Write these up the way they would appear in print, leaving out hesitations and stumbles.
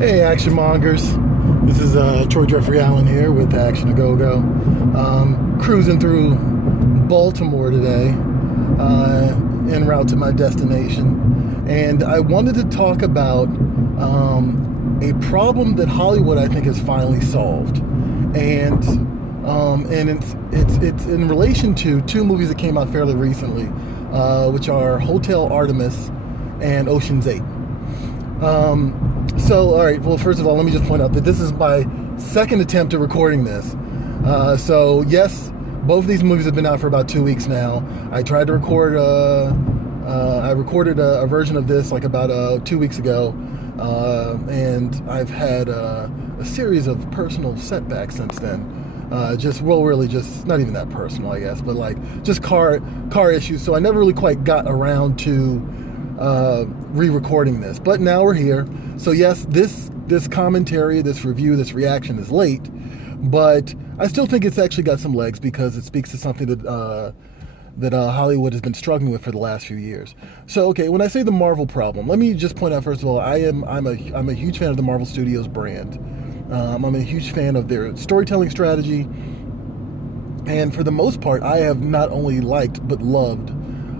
Hey, Action Mongers. This is Troy Jeffrey Allen here with Action A Go Go. Cruising through Baltimore today, en route to my destination. And I wanted to talk about a problem that Hollywood, I think, has finally solved. And it's in relation to two movies that came out fairly recently, which are Hotel Artemis and Ocean's 8. So, all right, well, first of all, let me just point out that this is my second attempt at recording this. So, yes, both of these movies have been out for about 2 weeks now. I tried to record, I recorded a version of this like about 2 weeks ago, and I've had a series of personal setbacks since then. Really just, not even that personal, I guess, but like just car issues. So I never really quite got around to re-recording this, but now we're here. So yes, this commentary, this review, this reaction is late, but I still think it's actually got some legs because it speaks to something that Hollywood has been struggling with for the last few years. So okay, when I say the Marvel problem, let me just point out first of all, I'm a huge fan of the Marvel Studios brand. I'm a huge fan of their storytelling strategy, and for the most part, I have not only liked but loved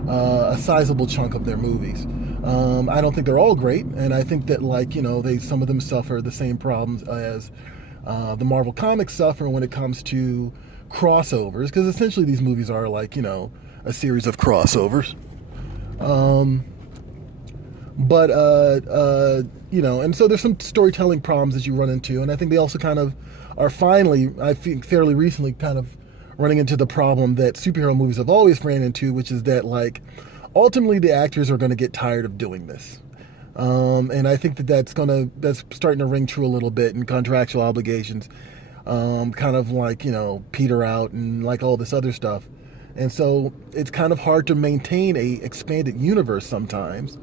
a sizable chunk of their movies. I don't think they're all great, and I think that, like, you know, some of them suffer the same problems as the Marvel Comics suffer when it comes to crossovers, because essentially these movies are like, you know, a series of crossovers. You know, and so there's some storytelling problems that you run into, and I think they also kind of are finally, I think fairly recently, kind of running into the problem that superhero movies have always ran into, which is that, like, ultimately the actors are going to get tired of doing this. And I think that's starting to ring true a little bit, and contractual obligations kind of like, you know, peter out and like all this other stuff. And so it's kind of hard to maintain a expanded universe sometimes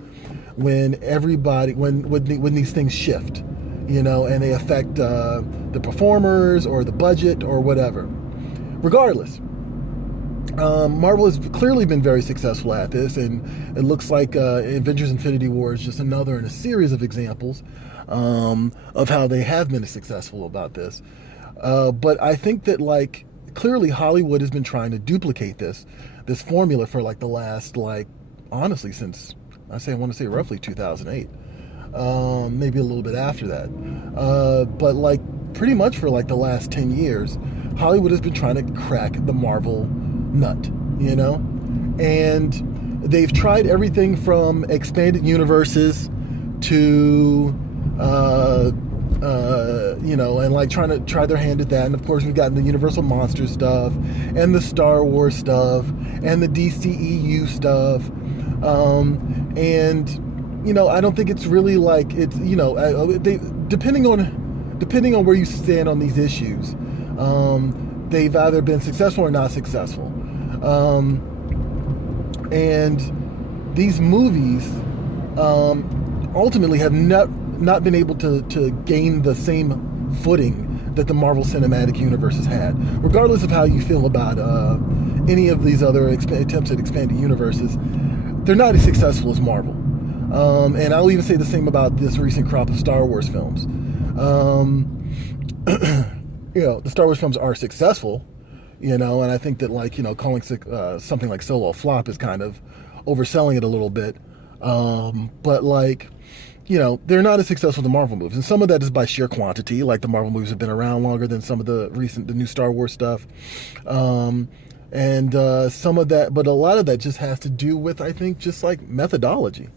when when these things shift, you know, and they affect the performers or the budget or whatever. Regardless, Marvel has clearly been very successful at this, and it looks like Avengers Infinity War is just another in a series of examples of how they have been successful about this. But I think that, like, clearly Hollywood has been trying to duplicate this formula for like the last, like, honestly, since I want to say roughly 2008, maybe a little bit after that. But like pretty much for like the last 10 years, Hollywood has been trying to crack the Marvel nut, you know? And they've tried everything from expanded universes to, you know, and like trying to try their hand at that. And of course, we've gotten the Universal Monster stuff, and the Star Wars stuff, and the DCEU stuff. And, you know, I don't think it's really like, it's, you know, depending on where you stand on these issues, they've either been successful or not successful. And these movies ultimately have not been able to gain the same footing that the Marvel Cinematic Universe has had. Regardless of how you feel about any of these other attempts at expanded universes, they're not as successful as Marvel. And I'll even say the same about this recent crop of Star Wars films. You know, the Star Wars films are successful, you know, and I think that, like, you know, calling something like Solo a flop is kind of overselling it a little bit. But, like, you know, they're not as successful as the Marvel movies. And some of that is by sheer quantity, like the Marvel movies have been around longer than some of the new Star Wars stuff. And some of that, but a lot of that just has to do with, I think, just like methodology.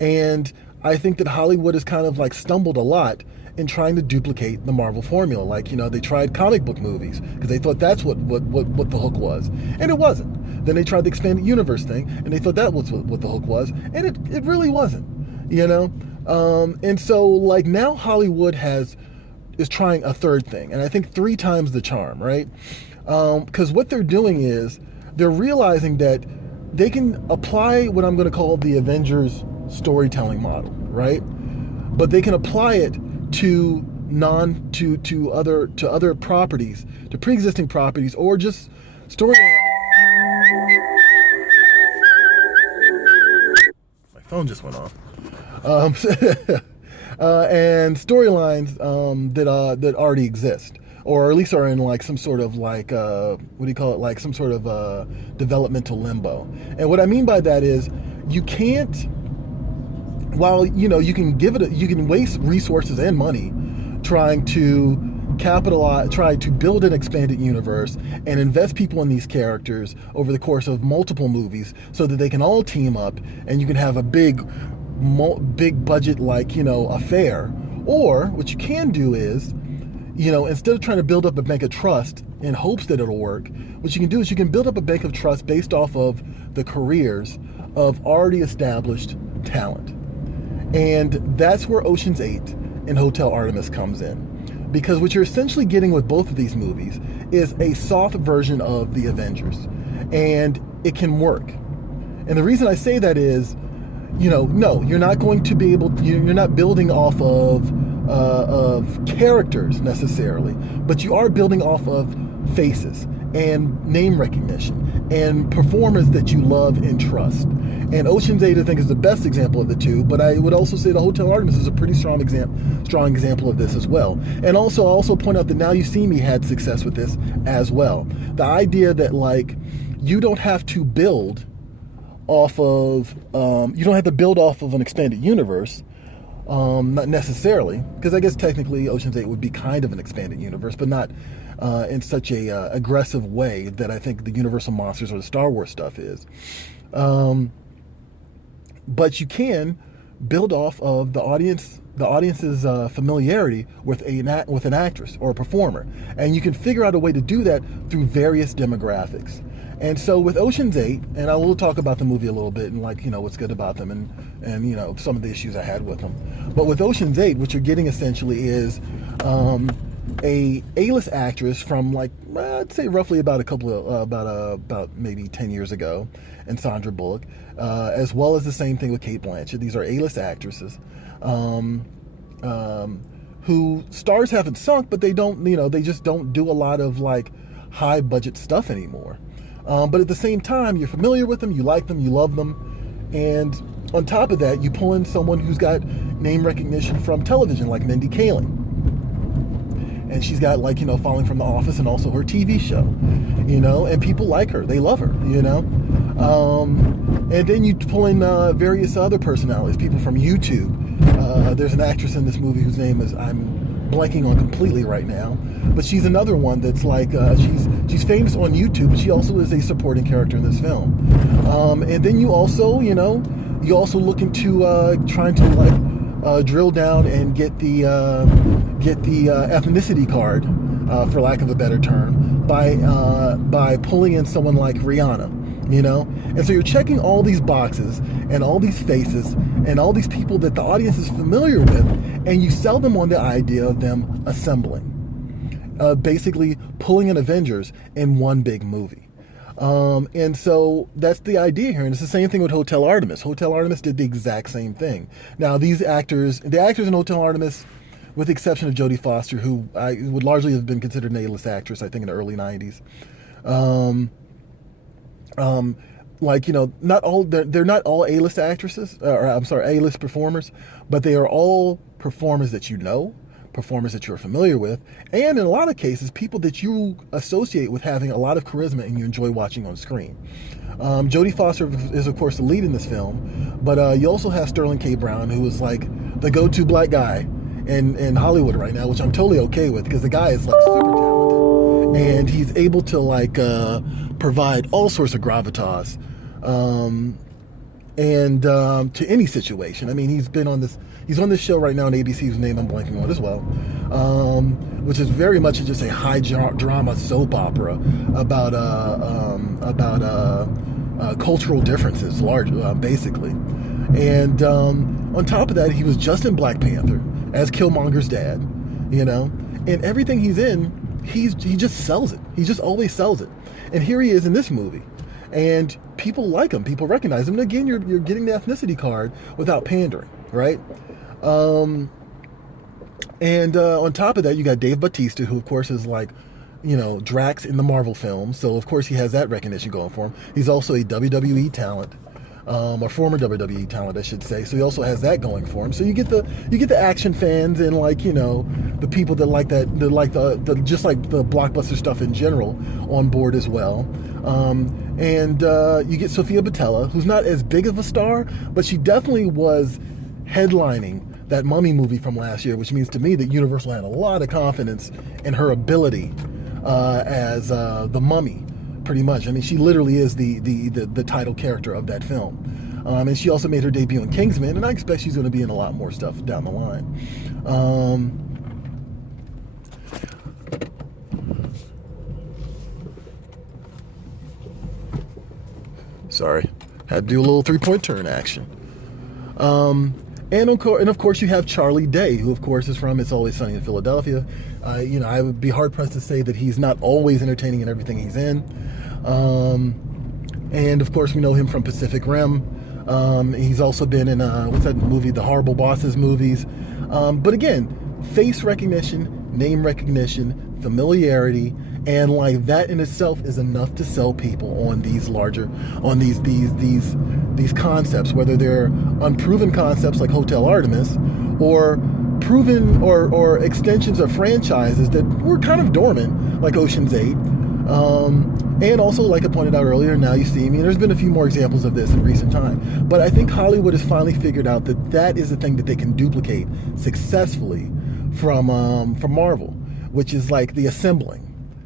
And I think that Hollywood has kind of like stumbled a lot in trying to duplicate the Marvel formula. Like, you know, they tried comic book movies because they thought that's what the hook was, and it wasn't. Then they tried the expanded universe thing, and they thought that was what the hook was, and it really wasn't, you know. And so, like, now Hollywood is trying a third thing, and I think 3 times the charm, right? Because what they're doing is they're realizing that they can apply what I'm going to call the Avengers storytelling model, right? But they can apply it to other properties, to pre-existing properties, or just story. My phone just went off. and storylines that already exist, or at least are in like some sort of like what do you call it, like some sort of developmental limbo. And what I mean by that is you can't, while you can you can waste resources and money trying to try to build an expanded universe and invest people in these characters over the course of multiple movies so that they can all team up and you can have a big budget affair. Or what you can do is, instead of trying to build up a bank of trust in hopes that it'll work, what you can do is you can build up a bank of trust based off of the careers of already established talent. And that's where Ocean's 8 and Hotel Artemis comes in. Because what you're essentially getting with both of these movies is a soft version of the Avengers. And it can work. And the reason I say that is, no, you're not going to be able to, you're not building off of characters necessarily, but you are building off of faces and name recognition and performers that you love and trust. And Ocean's 8, I think, is the best example of the two, but I would also say the Hotel Artemis is a pretty strong example of this as well. And also, I'll also point out that Now You See Me had success with this as well. The idea that, you don't have to build off of, an expanded universe, not necessarily, because I guess technically Ocean's 8 would be kind of an expanded universe, but not in such a aggressive way that I think the Universal Monsters or the Star Wars stuff is. But you can build off of the audience's familiarity with an actress or a performer, and you can figure out a way to do that through various demographics. And so with Ocean's 8, and I will talk about the movie a little bit and what's good about them and some of the issues I had with them. But with Ocean's 8, what you're getting essentially is a A-list actress from I'd say roughly about about maybe 10 years ago, and Sandra Bullock, as well as the same thing with Cate Blanchett. These are A-list actresses who stars haven't sunk, but they don't, they just don't do a lot of high budget stuff anymore. But at the same time, you're familiar with them, you like them, you love them, and on top of that, you pull in someone who's got name recognition from television, like Mindy Kaling. And she's got Falling from the Office and also her TV show, and people like her, they love her, and then you pull in various other personalities, people from YouTube. There's an actress in this movie whose name I'm blanking on completely right now, but she's another one that's she's famous on YouTube, but she also is a supporting character in this film. And then you also look into trying to drill down and get the ethnicity card, for lack of a better term, by pulling in someone like Rihanna, and so you're checking all these boxes and all these faces and all these people that the audience is familiar with, and you sell them on the idea of them assembling, basically pulling in Avengers in one big movie. And so that's the idea here. And it's the same thing with Hotel Artemis. Hotel Artemis did the exact same thing. Now, the actors in Hotel Artemis, with the exception of Jodie Foster, who I would largely have been considered an A-list actress, I think in the early 90s. They're not all A-list actresses, A-list performers, but they are all performers that performers that you're familiar with, and in a lot of cases, people that you associate with having a lot of charisma and you enjoy watching on screen. Jodie Foster is, of course, the lead in this film, but you also have Sterling K. Brown, who is the go-to black guy in Hollywood right now, which I'm totally okay with, because the guy is super talented, and he's able to provide all sorts of gravitas to any situation. I mean, he's on this show right now on ABC, whose name I'm blanking on as well, which is very much just a high drama soap opera about cultural differences, basically. And on top of that, he was just in Black Panther as Killmonger's dad, and everything he's in, he just sells it. He just always sells it. And here he is in this movie, and people like him, people recognize him. And again, you're getting the ethnicity card without pandering, right? And on top of that, you got Dave Bautista, who of course is Drax in the Marvel films, so of course he has that recognition going for him. He's also a WWE talent. or former WWE talent, I should say. So he also has that going for him. So you get the action fans and like, you know, the people that like the just like the blockbuster stuff in general on board as well. And you get Sofia Boutella, who's not as big of a star, but she definitely was headlining that Mummy movie from last year, which means to me that Universal had a lot of confidence in her ability as the Mummy, pretty much. I mean, she literally is the title character of that film. And she also made her debut in Kingsman, and I expect she's going to be in a lot more stuff down the line. Sorry, had to do a little three-point turn action. And of course, you have Charlie Day, who, of course, is from It's Always Sunny in Philadelphia. You know, I would be hard-pressed to say that he's not always entertaining in everything he's in. And, of course, we know him from Pacific Rim. He's also been in, what's that movie, the Horrible Bosses movies. But again, face recognition, name recognition, familiarity, and like that in itself is enough to sell people on these concepts, whether they're unproven concepts like Hotel Artemis, or proven or extensions of franchises that were kind of dormant, like Ocean's 8. And also, like I pointed out earlier, Now You See Me. And there's been a few more examples of this in recent time. But I think Hollywood has finally figured out that that is the thing that they can duplicate successfully from Marvel, which is like the assembling.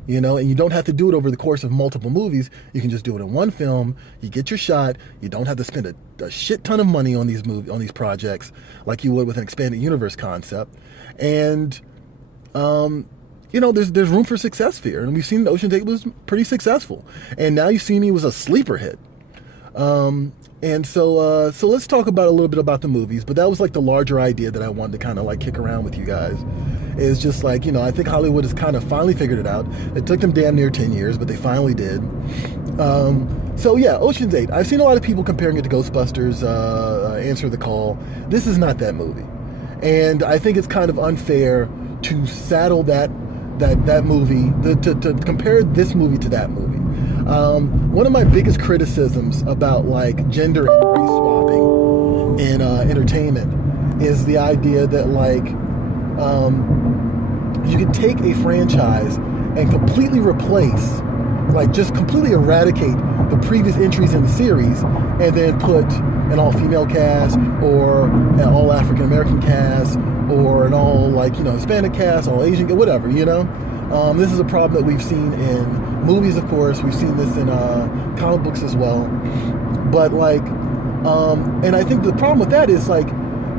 You know, and you don't have to do it over the course of multiple movies. You can just do it in one film. You get your shot. You don't have to spend a shit ton of money on these projects like you would with an expanded universe concept. And, you know, there's room for success here. And we've seen Ocean's 8 was pretty successful. And Now You See Me was a sleeper hit. And so let's talk about a little bit about the movies. But that was like the larger idea that I wanted to kind of like kick around with you guys. Is just like, you know, I think Hollywood has kind of finally figured it out. It took them damn near 10 years, but they finally did. So yeah, Ocean's 8. I've seen a lot of people comparing it to Ghostbusters, Answer the Call. This is not that movie. And I think it's kind of unfair to saddle that movie, to compare this movie to that movie. One of my biggest criticisms about like gender and race swapping in entertainment is the idea that like you could take a franchise and completely replace, like just completely eradicate the previous entries in the series and then put an all-female cast or an all-African-American cast or an all, like, you know, Hispanic cast, all Asian, whatever, you know? This is a problem that we've seen in movies, of course. We've seen this in comic books as well. But, like, and I think the problem with that is, like,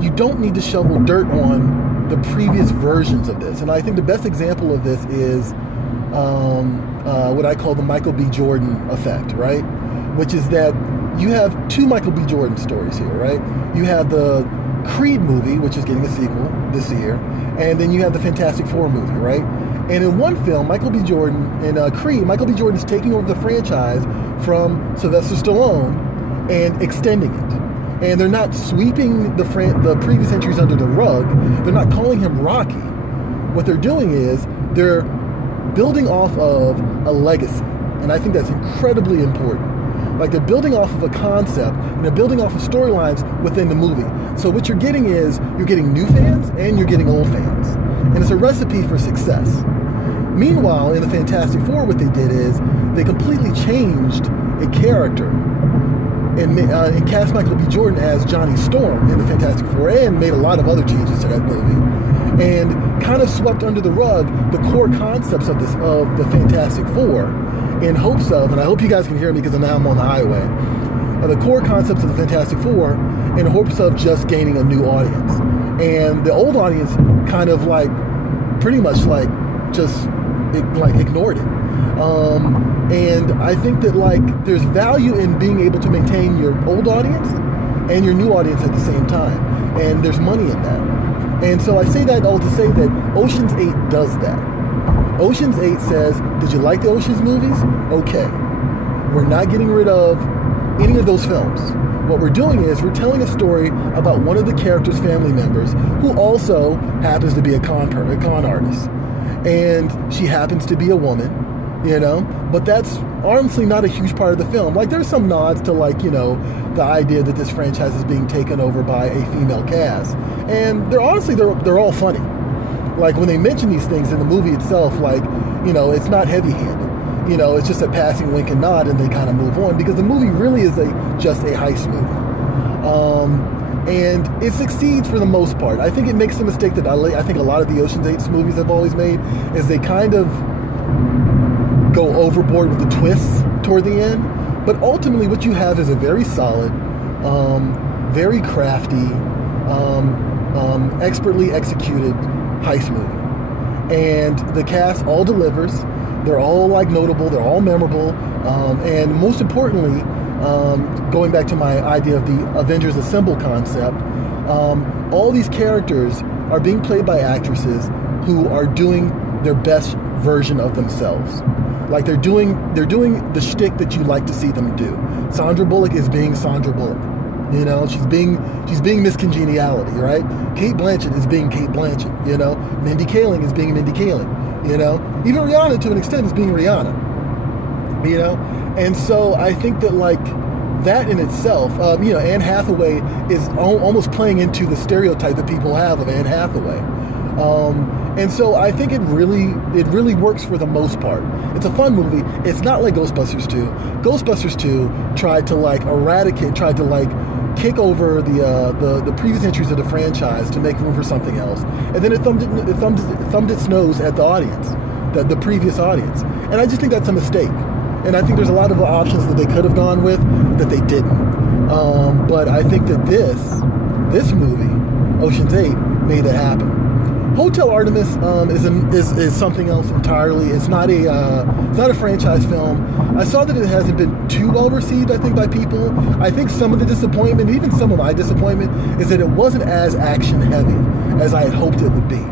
you don't need to shovel dirt on the previous versions of this. And I think the best example of this is what I call the Michael B. Jordan effect, right? Which is that you have two Michael B. Jordan stories here, right? You have the Creed movie, which is getting a sequel this year, and then you have the Fantastic Four movie, right? And in one film, Michael B. Jordan, in Creed, Michael B. Jordan is taking over the franchise from Sylvester Stallone and extending it. And they're not sweeping the previous entries under the rug. They're not calling him Rocky. What they're doing is they're building off of a legacy. And I think that's incredibly important. Like, they're building off of a concept, and they're building off of storylines within the movie. So what you're getting is, you're getting new fans, and you're getting old fans. And it's a recipe for success. Meanwhile, in the Fantastic Four, what they did is, they completely changed a character and cast Michael B. Jordan as Johnny Storm in the Fantastic Four, and made a lot of other changes to that movie, and kind of swept under the rug the core concepts of the Fantastic Four, in hopes of, and I hope you guys can hear me because now I'm on the highway, the core concepts of the Fantastic Four in hopes of just gaining a new audience. And the old audience kind of like, pretty much like, just like ignored it. And I think that like there's value in being able to maintain your old audience and your new audience at the same time. And there's money in that. And so I say that all to say that Ocean's 8 does that. Ocean's 8 says, did you like the Ocean's movies? Okay. We're not getting rid of any of those films. What we're doing is we're telling a story about one of the characters' family members who also happens to be a con artist. And she happens to be a woman. But that's honestly not a huge part of the film. Like, there's some nods to, like, the idea that this franchise is being taken over by a female cast, and they're all funny. Like, when they mention these things in the movie itself, like, it's not heavy-handed. It's just a passing wink and nod, and they kind of move on, because the movie really is just a heist movie. And it succeeds for the most part. I think it makes the mistake that I think a lot of the Ocean's 8 movies have always made, is they kind of go overboard with the twists toward the end. But ultimately what you have is a very solid, very crafty, expertly executed heist movie. And the cast all delivers. They're all, like, notable. They're all memorable. And most importantly, going back to my idea of the Avengers Assemble concept, all these characters are being played by actresses who are doing their best version of themselves. Like, they're doing the shtick that you like to see them do. Sandra Bullock is being Sandra Bullock. She's being Miss Congeniality, right? Kate Blanchett is being Kate Blanchett. Mindy Kaling is being Mindy Kaling. Even Rihanna, to an extent, is being Rihanna. And so I think that, like, that in itself, Anne Hathaway is almost playing into the stereotype that people have of Anne Hathaway. And so I think it really works for the most part. It's a fun movie. It's not like Ghostbusters 2. Ghostbusters 2 tried to kick over the previous entries of the franchise to make room for something else, and then it thumbed its nose at the audience, the previous audience. And I just think that's a mistake. And I think there's a lot of options that they could have gone with that they didn't. But I think that this movie, Ocean's 8, made it happen. Hotel Artemis is something else entirely. It's not a franchise film. I saw that it hasn't been too well received, I think, by people. I think some of the disappointment, even some of my disappointment, is that it wasn't as action heavy as I had hoped it would be.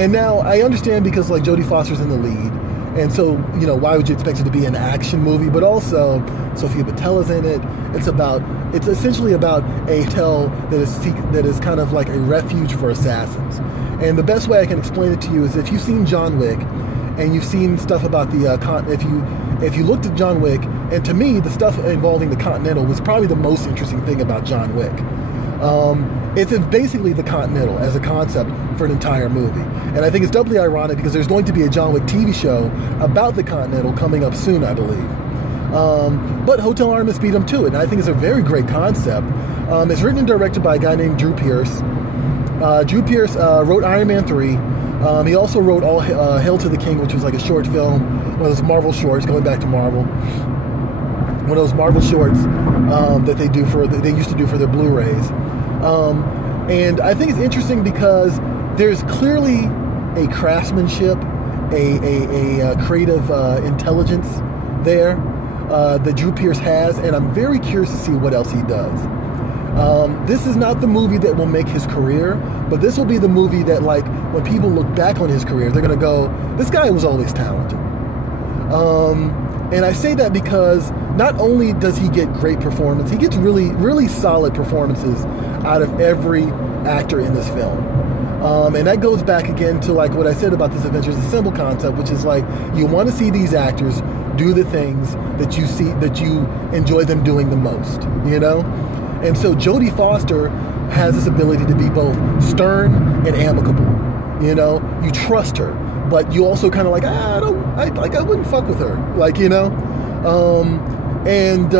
And now I understand, because, like, Jodie Foster's in the lead, and so, why would you expect it to be an action movie? But also, Sofia Boutella's in it. It's essentially about a hotel that is kind of like a refuge for assassins. And the best way I can explain it to you is, if you've seen John Wick, and you've seen stuff about if you looked at John Wick, and to me, the stuff involving the Continental was probably the most interesting thing about John Wick. It's basically the Continental as a concept for an entire movie. And I think it's doubly ironic because there's going to be a John Wick TV show about the Continental coming up soon, I believe. But Hotel Artemis beat him to it, and I think it's a very great concept. It's written and directed by a guy named Drew Pearce. Drew Pearce wrote Iron Man 3. He also wrote Hail to the King, which was like a short film, one of those Marvel shorts, going back to Marvel. One of those Marvel shorts that they used to do for their Blu-rays. And I think it's interesting because there's clearly a craftsmanship, a creative intelligence there that Drew Pearce has, and I'm very curious to see what else he does. This is not the movie that will make his career, but this will be the movie that, like, when people look back on his career, they're going to go, this guy was always talented. And I say that because not only does he get great performance, he gets really, really solid performances out of every actor in this film. And that goes back again to, like, what I said about this Avengers Assemble concept, which is, like, you want to see these actors do the things that you enjoy them doing the most, And so Jodie Foster has this ability to be both stern and amicable. You trust her, but you also kind of like, I wouldn't fuck with her, and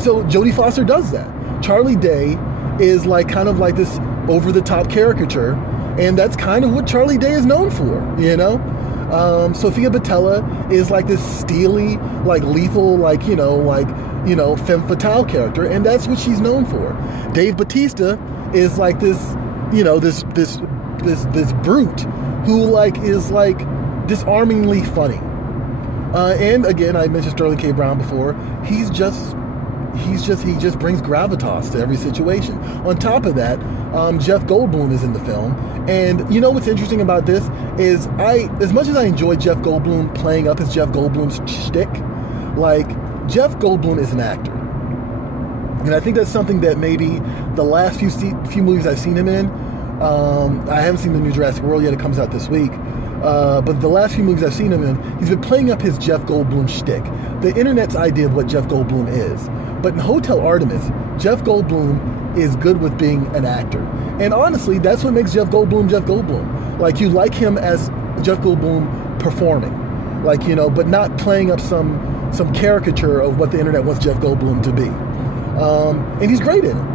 so Jodie Foster does that. Charlie Day is kind of like this over-the-top caricature, and that's kind of what Charlie Day is known for, Sofia Boutella is like this steely, lethal, femme fatale character, and that's what she's known for. Dave Bautista is like this, this brute who is disarmingly funny. And again, I mentioned Sterling K. Brown before. He just brings gravitas to every situation. On top of that, Jeff Goldblum is in the film. And what's interesting about this is as much as I enjoy Jeff Goldblum playing up as Jeff Goldblum's shtick, Jeff Goldblum is an actor. And I think that's something that maybe the last few movies I've seen him in, I haven't seen the new Jurassic World yet, it comes out this week, but the last few movies I've seen him in, he's been playing up his Jeff Goldblum shtick, the internet's idea of what Jeff Goldblum is. But in Hotel Artemis, Jeff Goldblum is good with being an actor. And honestly, that's what makes Jeff Goldblum Jeff Goldblum. Like, you like him as Jeff Goldblum performing. Like, you know, but not playing up some caricature of what the internet wants Jeff Goldblum to be. And he's great in it.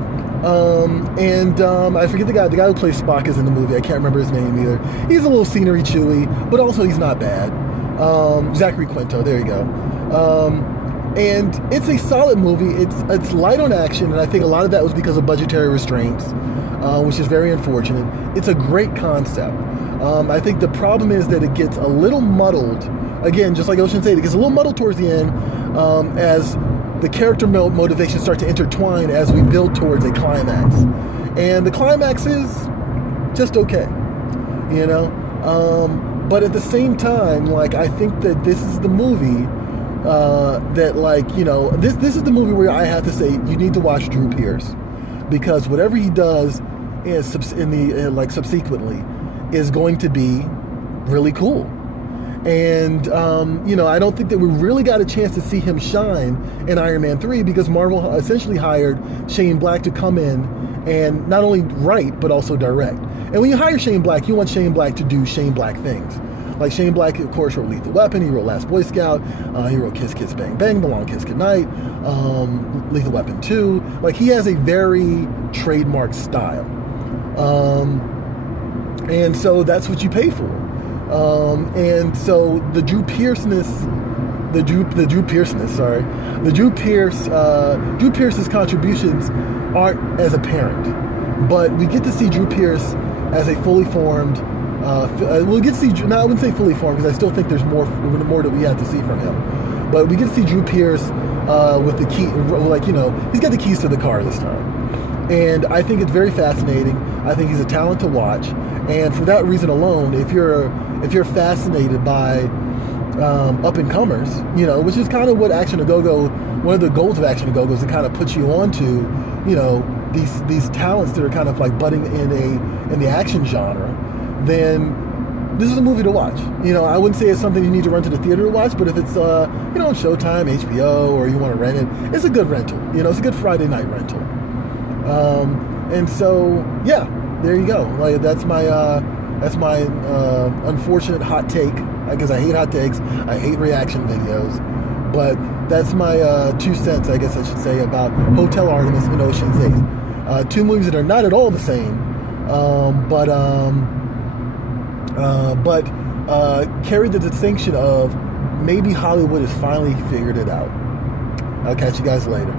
I forget the guy who plays Spock is in the movie. I can't remember his name either. He's a little scenery chewy, but also he's not bad. Zachary Quinto, there you go. And it's a solid movie. It's light on action, and I think a lot of that was because of budgetary restraints, which is very unfortunate. It's a great concept. I think the problem is that it gets a little muddled. Again, just like Ocean's 8, it gets a little muddled towards the end as the character motivations start to intertwine as we build towards a climax. And the climax is just okay, you know? But at the same time, like, I think that this is the movie that, like, you know, this is the movie where I have to say you need to watch Drew Pearce, because whatever he does subsequently is going to be really cool. And, you know, I don't think that we really got a chance to see him shine in Iron Man 3 because Marvel essentially hired Shane Black to come in and not only write, but also direct. And when you hire Shane Black, you want Shane Black to do Shane Black things. Like, Shane Black, of course, wrote Lethal Weapon, he wrote Last Boy Scout, he wrote Kiss Kiss Bang Bang, The Long Kiss Goodnight, Lethal Weapon 2. Like, he has a very trademark style. And so that's what you pay for. And so the Drew Pearce's contributions aren't as apparent, but we get to see Drew Pearce as a fully formed. We'll get to see. No, I wouldn't say fully formed because I still think there's more that we have to see from him. But we get to see Drew Pearce with the key, like, you know, he's got the keys to the car this time, and I think it's very fascinating. I think he's a talent to watch, and for that reason alone, if you're fascinated by up and comers, you know, which is kind of what Action A Go-Go, one of the goals of Action A Go-Go is to kind of put you onto, you know, these talents that are kind of like budding in the action genre, then this is a movie to watch. You know, I wouldn't say it's something you need to run to the theater to watch, but if it's, you know, on Showtime, HBO, or you want to rent it, it's a good rental. You know, it's a good Friday night rental. And so, yeah, there you go. Like, that's my unfortunate hot take, because I hate hot takes. I hate reaction videos. But that's my 2 cents, I guess I should say, about Hotel Artemis and Ocean's 8. Two movies that are not at all the same, but carry the distinction of maybe Hollywood has finally figured it out. I'll catch you guys later.